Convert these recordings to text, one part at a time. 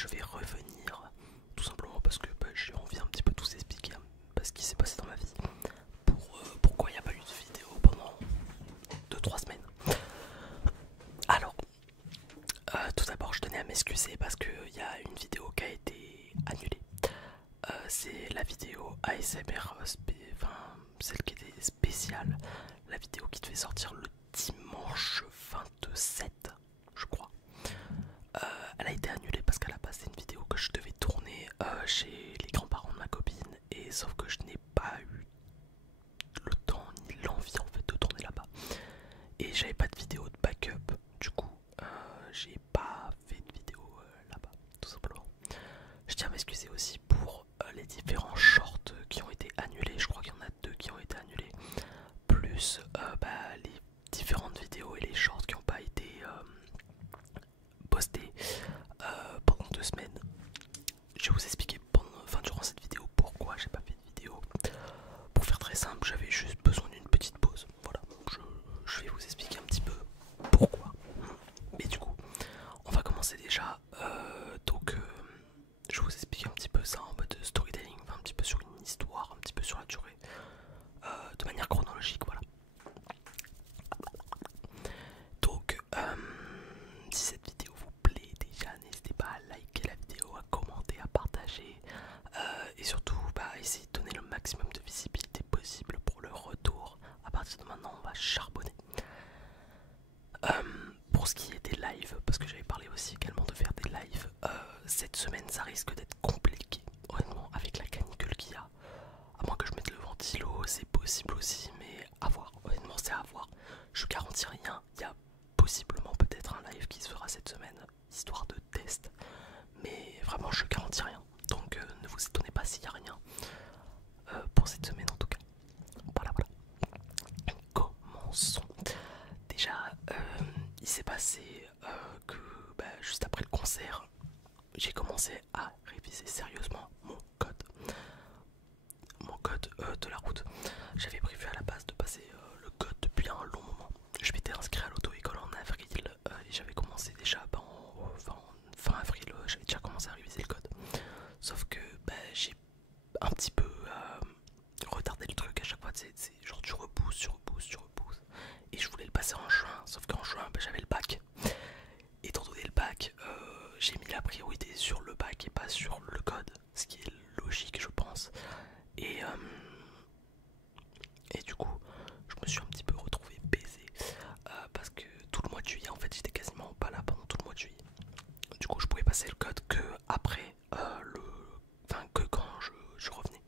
je vais revenir tout simplement parce que j'ai envie un petit peu tout expliquer ce qui s'est passé dans ma vie. Pourquoi il n'y a pas eu de vidéo pendant 2-3 semaines. Alors, tout d'abord, je tenais à m'excuser parce qu'il y a une vidéo qui a été annulée. C'est la vidéo ASMR, enfin celle qui était spéciale, la vidéo qui devait sortir le dimanche 27, je crois. Elle a été annulée parce qu'à la base c'est une vidéo que je devais tourner chez les grands-parents de ma copine, et sauf que je n'ai pas eu le temps ni l'envie en fait de tourner là-bas, et j'avais pas de vidéo de backup, du coup j'ai pas fait de vidéo là-bas tout simplement. Je tiens à m'excuser aussi pour les différents shorts qui ont été annulés, je crois qu'il y en a 2 qui ont été annulés, plus les différentes vidéos et les shorts qui n'ont pas été postés pendant 2 semaines. Je vais vous expliquer durant cette vidéo pourquoi j'ai pas fait de vidéo. Pour faire très simple, j'avais juste besoin d'une petite pause. Voilà, je vais vous expliquer un petit peu pourquoi. Mais du coup, on va commencer déjà. Je vais vous expliquer un petit peu ça en mode storytelling, enfin, un petit peu sur une histoire, un petit peu sur la durée, de manière chronologique, voilà. Donc, si cette vidéo vous plaît déjà, n'hésitez pas à liker la vidéo, à commenter, à partager, et surtout essayer de donner le maximum de visibilité possible pour le retour. À partir de maintenant, on va charbonner. Pour ce qui est des lives, parce que j'avais parlé aussi également de faire des lives, cette semaine ça risque d'être compliqué, honnêtement, avec la canicule qu'il y a. À moins que je mette le ventilo, c'est possible aussi, mais à voir, honnêtement c'est à voir. Je garantis rien, il y a possiblement peut-être un live qui se fera cette semaine, histoire de test, mais vraiment je garantis rien. Donc ne vous étonnez pas s'il n'y a rien pour cette semaine en tout cas. Voilà, voilà. Commençons. Déjà, il s'est passé que juste après le concert, j'ai commencé à réviser sérieusement mon code. Mon code de la route. J'avais prévu à la base de passer le code depuis un long moment. Je m'étais inscrit à l'auto-école en avril et j'avais commencé déjà fin avril, j'avais déjà commencé à réviser le code. Sauf que j'ai un petit peu retardé le truc à chaque fois. C'est genre tu repousses. Et je voulais le passer en juin, sauf qu'en juin j'avais le bac. Étant donné le bac, j'ai mis la priorité sur le bac et pas sur le code, ce qui est logique je pense. Et, et du coup, je me suis un petit peu retrouvé baisé parce que tout le mois de juillet, en fait, j'étais quasiment pas là pendant tout le mois de juillet. Du coup, je pouvais passer le code que après que quand je revenais.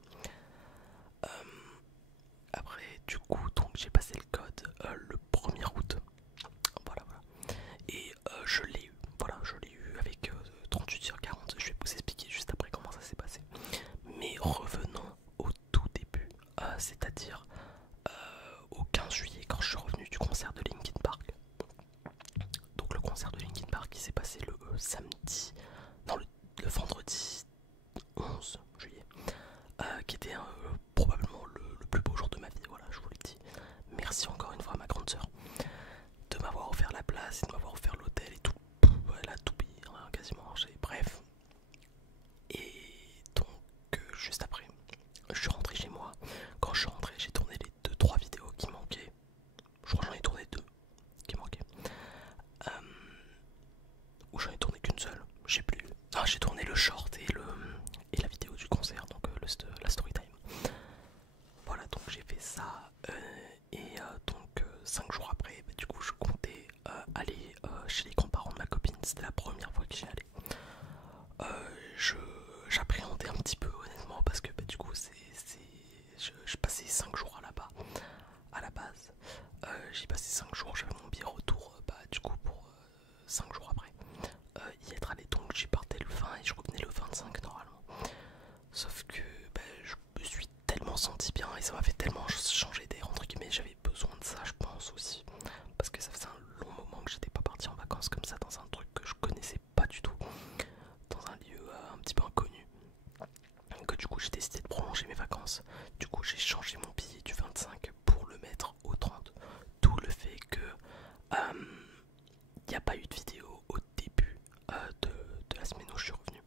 Après, du coup, donc j'ai passé le code le 1er août. Voilà, voilà. Et je l'ai eu. Voilà, je l'ai eu avec 38/40. Je vais vous expliquer juste après comment ça s'est passé. Mais revenons au tout début, c'est-à-dire au 15 juillet quand je suis revenu du concert de Linkin Park. Donc le concert de Linkin Park qui s'est passé le samedi, non le vendredi 11 juillet, qui était probablement le plus beau jour de ma vie, voilà, je vous le dis. Merci encore une fois à ma grande sœur de m'avoir offert la place et de m'avoir offert l'hôtel et tout. Elle a tout payé, hein, quasiment, bref. Et donc juste après, je suis rentré chez moi. Quand je suis rentré, j'ai tourné les 2-3 vidéos qui manquaient. Je crois que j'en ai tourné 2 qui manquaient. Ou j'en ai tourné qu'une seule, je sais plus. Ah, j'ai tourné le short et la vidéo du concert, donc la story time. Voilà, donc j'ai fait ça. Et donc 5 jours après, du coup je comptais aller chez les grands-parents de ma copine. C'était la première fois que j'y allais. J'appréhendais un petit peu honnêtement parce que du coup je passais 5 jours là-bas à la base. J'ai passé 5 jours, j'avais mon billet retour du coup pour 5 jours après y être allé, donc j'y partais le 20 et je revenais le 25 normalement. Sauf que je me suis tellement senti bien et ça m'a fait tellement changer d'air entre guillemets, j'avais besoin de ça je pense aussi. Parce que ça faisait un long moment que j'étais pas parti en vacances comme ça dans un truc que je connaissais pas du tout, dans un lieu un petit peu inconnu. Que du coup j'ai décidé de prolonger mes vacances. Du coup j'ai changé mon billet du 25 pour le mettre au 30. D'où le fait que il n'y a pas eu de vidéo au début de la semaine où je suis revenu.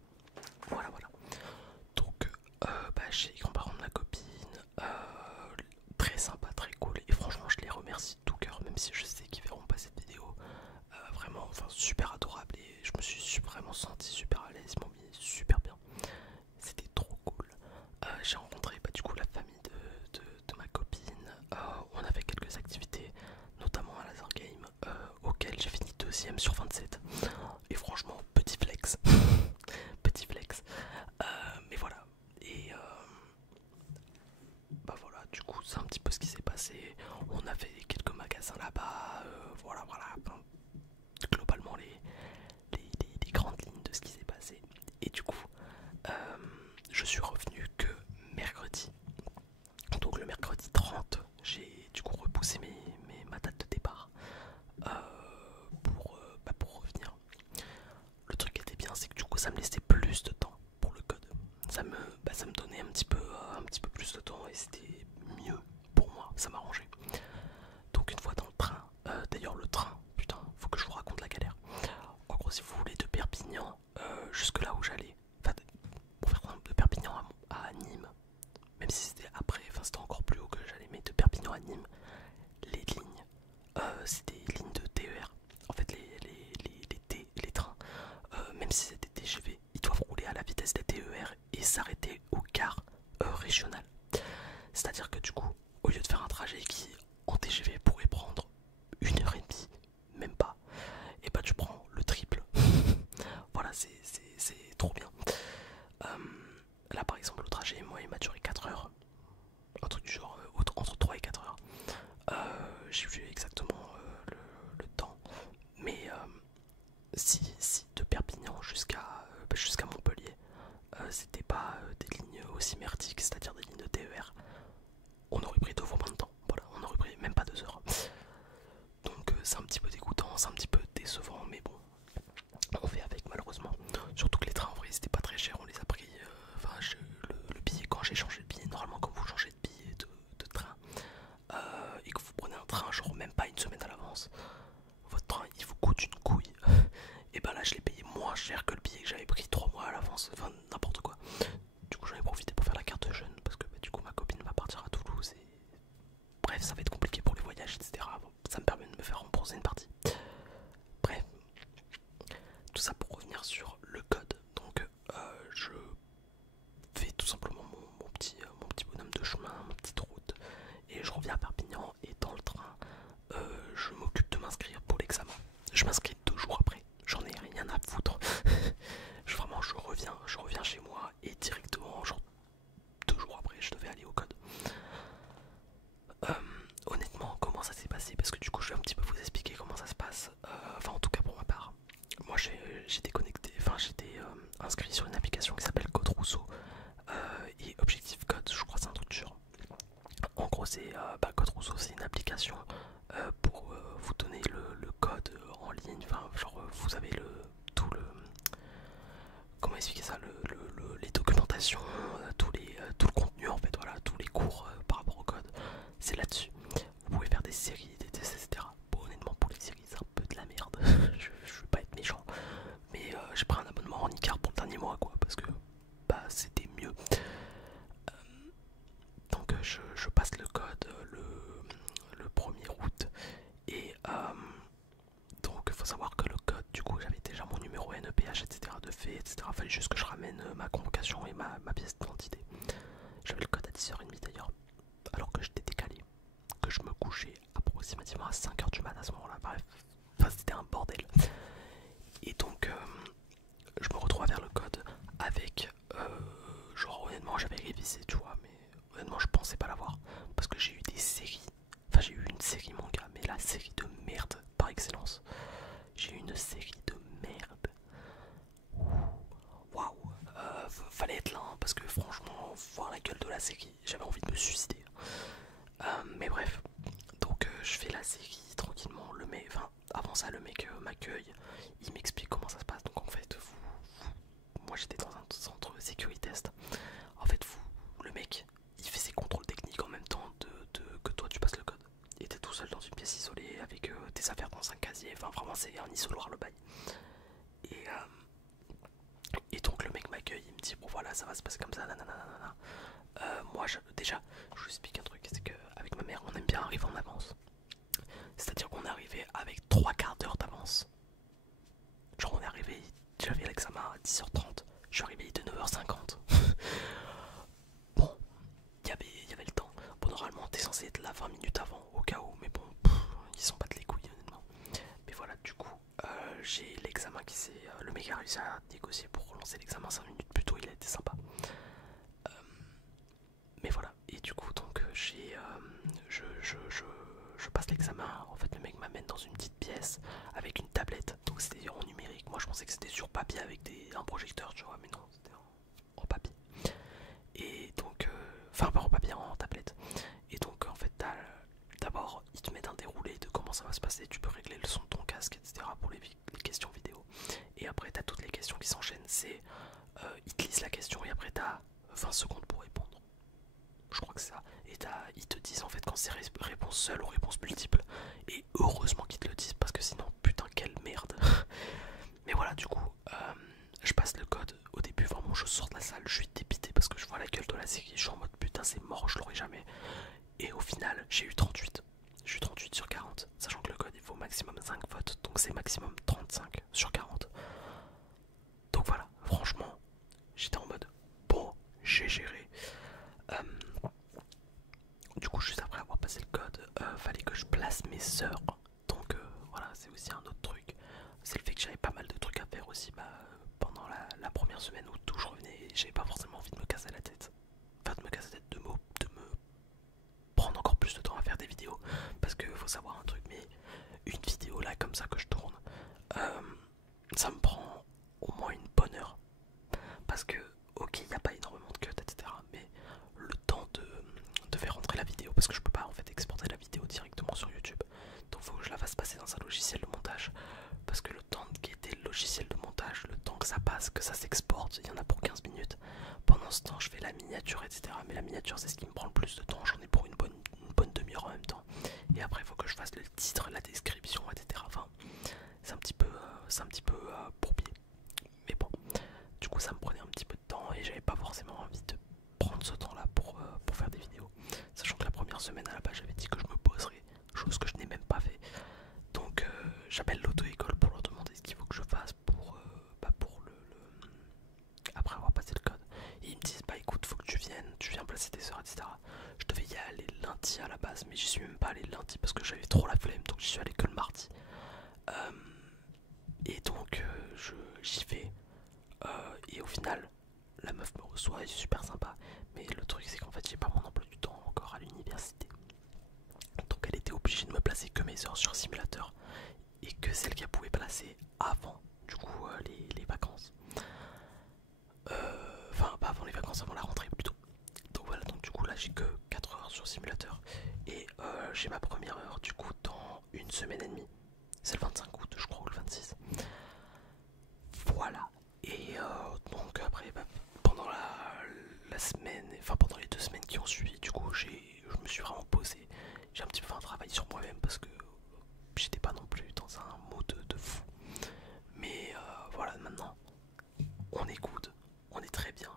plus de temps et c'était mieux pour moi, ça m'arrangeait. Donc une fois dans le train, d'ailleurs le train, putain, faut que je vous raconte la galère. En gros, si vous voulez de Perpignan jusque là où j'allais, enfin pour faire simple, de Perpignan à Nîmes, même si c'était après, enfin c'était encore plus haut que j'allais, mais de Perpignan à Nîmes, les lignes, c'est des lignes de TER. En fait, les trains, même si c'était TGV, ils doivent rouler à la vitesse des TER et s'arrêter aux gares régionales. C'est-à-dire que du coup, au lieu de faire un trajet qui en TGV pourrait prendre 1 heure et demie, même pas, et bah tu prends le triple. Voilà, c'est trop bien. Là par exemple, le trajet, moi il m'a duré 4 heures, un truc du genre entre 3 et 4 heures. J'ai vu exactement le temps, mais si de Perpignan jusqu'à Montpellier, c'était pas des lignes aussi merdiques, c'est-à-dire des lignes de TER, on aurait pris 2 fois moins de temps. Voilà, on aurait pris même pas 2 heures. Donc c'est un petit peu dégoûtant, c'est un petit peu décevant, mais bon, on fait avec malheureusement. Surtout que les trains en vrai c'était pas très cher, on les a pris. Enfin, le billet, quand j'ai changé de billet, normalement quand vous changez de billet de train et que vous prenez un train, genre même pas une semaine à l'avance, votre train il vous coûte une couille. Et bah là je l'ai payé moins cher que le billet que j'avais pris 3 mois à l'avance, enfin n'importe quoi. Du coup j'en ai profité pour faire la carte jeune parce que bah, du coup ma copine va partir à Toulouse et bref ça va être compliqué pour les voyages etc. Bon, ça me permet de me faire rembourser une partie. Bref, tout ça pour revenir sur le code. Donc je fais tout simplement mon petit bonhomme de chemin, ma petite route et je reviens à Perpignan et dans le train je m'occupe de m'inscrire pour l'examen. Je m'inscris 2 jours après, j'en ai rien à foutre. Vraiment je reviens chez moi et directement genre 2 jours après je devais aller au code. Honnêtement comment ça s'est passé, parce que du coup je vais un petit peu vous expliquer comment ça se passe, enfin en tout cas pour ma part. Moi j'étais connecté, enfin j'étais inscrit sur une application qui s'appelle Code Rousseau et Objectif Code, je crois que c'est un truc sûr. En gros c'est Code Rousseau, c'est une application pour vous donner le code en ligne, enfin genre vous avez tout le, comment expliquer ça, les documentations, tout le contenu en fait, voilà, tous les cours par rapport au code, c'est là-dessus. Vous pouvez faire des séries, des tests, etc. Bon, honnêtement, pour les séries, c'est un peu de la merde. je veux pas être méchant, mais j'ai pris un abonnement en Icar pour le dernier mois, quoi, parce que bah c'était mieux. Donc je passe le code le 1er août et donc il faut savoir que le code, du coup j'avais déjà mon numéro NEPH etc de fait etc. Fallait juste que je ramène ma convocation et ma pièce d'identité. J'avais le code à 10h30 d'ailleurs, alors que j'étais décalé, que je me couchais approximativement à 5h du mat à ce moment là, bref, enfin c'était un bordel. Et donc je me retrouve à faire le code avec genre honnêtement j'avais révisé tu vois, mais honnêtement je pensais pas l'avoir parce que j'ai eu des séries, enfin j'ai eu une série manga, mais la série de merde par excellence. J'ai eu une série de merde. Waouh, fallait être là hein, parce que franchement voir la gueule de la série j'avais envie de me suicider. Mais bref, donc je fais la série tranquillement, le mec, enfin avant ça le mec m'accueille, il m'explique comment ça se passe. Donc en fait moi j'étais dans un centre sécuritest. En fait le mec il fait ses contrôles techniques en même temps que toi tu passes le code. Et t'es tout seul dans une pièce isolée avec tes affaires dans un casier, enfin vraiment c'est un isoloir le bail. Et donc le mec m'accueille, il me dit bon voilà ça va se passer comme ça, nanana. Moi déjà je vous explique un truc, c'est qu'avec ma mère on aime bien arriver en avance. C'est-à-dire qu'on est arrivé avec 3 quarts d'heure d'avance. Genre on est arrivé, j'avais l'examen à 10h30, je suis arrivé de 9h50. Bon, il y avait le temps. Bon normalement t'es censé être là 20 minutes avant au cas où, mais bon, ils s'en battent les couilles honnêtement. Mais voilà, du coup j'ai l'examen qui s'est... le mec a réussi à négocier pour relancer l'examen 5 minutes plus tôt, il a été sympa. Mais voilà, et du coup donc je passe l'examen. En fait le mec m'amène dans une petite pièce avec une tablette, donc c'était en numérique. Moi je pensais que c'était sur papier avec un projecteur tu vois, mais non c'était en papier. Et donc enfin pas en papier, en tablette. Et donc en fait d'abord ils te mettent un déroulé de comment ça va se passer, tu peux régler le son de ton casque etc pour les questions vidéo. Et après t'as toutes les questions qui s'enchaînent, c'est ils te lisent la question et après t'as 20 secondes pour répondre. je crois que c'est ça. Et ils te disent en fait quand c'est réponse seule ou réponse multiple. Et heureusement qu'ils te le disent parce que sinon, putain, quelle merde. Mais voilà, du coup, je passe le code. Au début, vraiment, je sors de la salle, je suis dépité parce que je vois la gueule de la série. Je suis en mode putain, c'est mort, je l'aurai jamais. Et au final, j'ai eu 38. J'ai eu 38 sur 40, sachant que le code il faut maximum 5 votes, donc c'est maximum 35 sur 40. Donc voilà, franchement, j'étais en mode bon, j'ai géré. Euh, du coup, juste après avoir passé le code, fallait que je place mes sœurs. Donc voilà, c'est aussi un autre truc. C'est le fait que j'avais pas mal de trucs à faire aussi pendant la première semaine où tout je revenais. J'avais pas forcément envie de me casser la tête. Enfin, de me casser la tête, de me prendre encore plus de temps à faire des vidéos. Parce que faut savoir un truc, mais une vidéo là comme ça que je tourne, ça me prend au moins une bonne heure. Parce que, ok, il n'y a pas énormément de cuts, etc. Mais le temps de faire rentrer la vidéo, parce que je peux pas en fait exporter la vidéo directement sur YouTube. Donc faut que je la fasse passer dans un logiciel de montage. Parce que le temps qui était le logiciel de montage, le temps que ça passe, que ça s'exporte, il y en a pour 15 minutes. Pendant ce temps, je fais la miniature, etc. Mais la miniature, c'est ce qui me prend le plus de temps. J'en ai pour une bonne demi-heure en même temps. Et après, il faut que je fasse le titre, la description, etc. Enfin, c'est un petit peu, bourbier. Mais bon, du coup, ça me prenait un petit peu de temps et j'avais pas forcément envie de prendre ce temps-là pour faire des vidéos. Sachant que la première semaine à la base, j'avais dit que je me poserais, chose que je n'ai même pas fait. Donc, j'appelle l'auto-école pour leur demander ce qu'il faut que je fasse pour après avoir passé le code. Et ils me disent bah écoute, faut que tu viens placer tes heures, etc. Je devais y aller lundi à la base, mais j'y suis même pas allé lundi parce que j'avais trop la flemme, donc j'y suis allé que le mardi. Et donc j'y vais. Et au final, la meuf me reçoit, elle est super sympa. Mais le truc c'est qu'en fait j'ai pas mon emploi du temps encore à l'université. Donc elle était obligée de me placer que mes heures sur simulateur. Et que celles qu'elle pouvait placer avant du coup les vacances. Enfin pas avant les vacances, avant la rentrée plutôt. Donc voilà, donc du coup là j'ai que 4 heures sur simulateur. Et j'ai ma première heure du coup dans une semaine et demie. C'est le 25 août je crois ou le 26. Voilà. Et donc après pendant la semaine, enfin pendant les 2 semaines qui ont suivi, du coup je me suis vraiment posé. J'ai un petit peu fait un travail sur moi-même parce que j'étais pas non plus dans un mood de fou. Mais voilà, maintenant on écoute, on est très bien,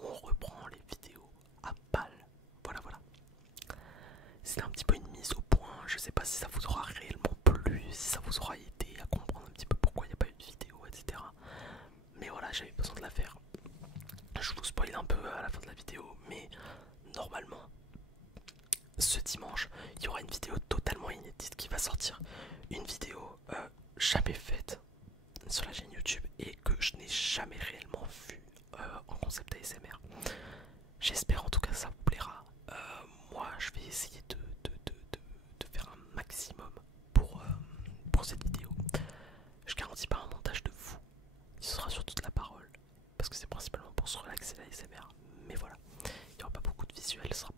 on reprend les vidéos à balle. Voilà, voilà. C'est un petit peu une mise au point. Je sais pas si ça vous aura réellement plu, si ça vous aura aidé à comprendre un petit peu pourquoi il n'y a pas eu de vidéo, etc. Mais voilà, j'avais besoin de la faire. Je vous spoil un peu à la fin de la vidéo, mais normalement, ce dimanche, il y aura une vidéo totalement inédite qui va sortir. Une vidéo jamais faite sur la chaîne YouTube et que je n'ai jamais réellement vue en concept ASMR. J'espère en tout cas que ça vous plaira. Moi, je vais essayer de faire un maximum pour cette vidéo. Je garantis pas un montage de fou. Ce sera surtout de la parole. Parce que c'est principalement pour se relaxer la ASMR. Mais voilà. Il n'y aura pas beaucoup de visuels. Ce sera